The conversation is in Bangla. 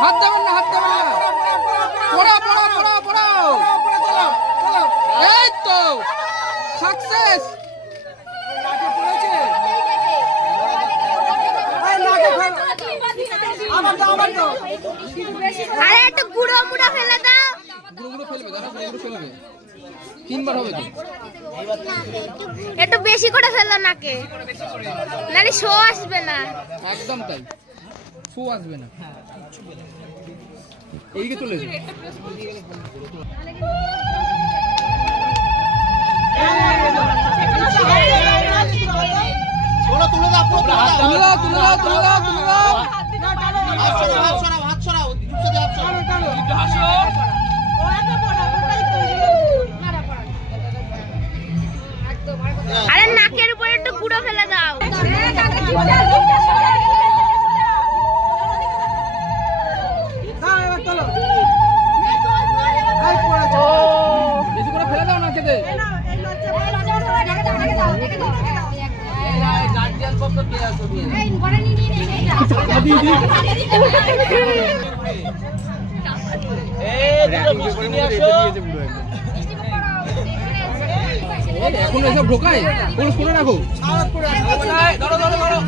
হাত দেবেন না, হাত দেবেন না। পড়া পড়া পড়া পড়া। এই তো সাকসেস। আরে একটু গুঁড়ো মুড়া ফেলে দাও। গুঁড়ো গুঁড়ো ফেলবে, দাদা গুঁড়ো গুঁড়ো ফেলবে। তিনবার হবে তো। একটু বেশি করে ফেলো নাকে, নালে শো আসবে না। একদম তাই, শো আসবে না। এইদিকে চলে এসো। তুলে দাও, তুলে দাও, তুলে দাও, তুলে দাও, তুলে দাও। হাত সরাও, চুপচাপ হাত সরাও। আরে নাকের উপরে একটু গুঁড়ো ফেলে দাও। বেশি করে ফেলে দাও নাকেতে। এখন এসব ঢোকায়, ওগুলো শুনে রাখো। ধরো ধরো ধরো।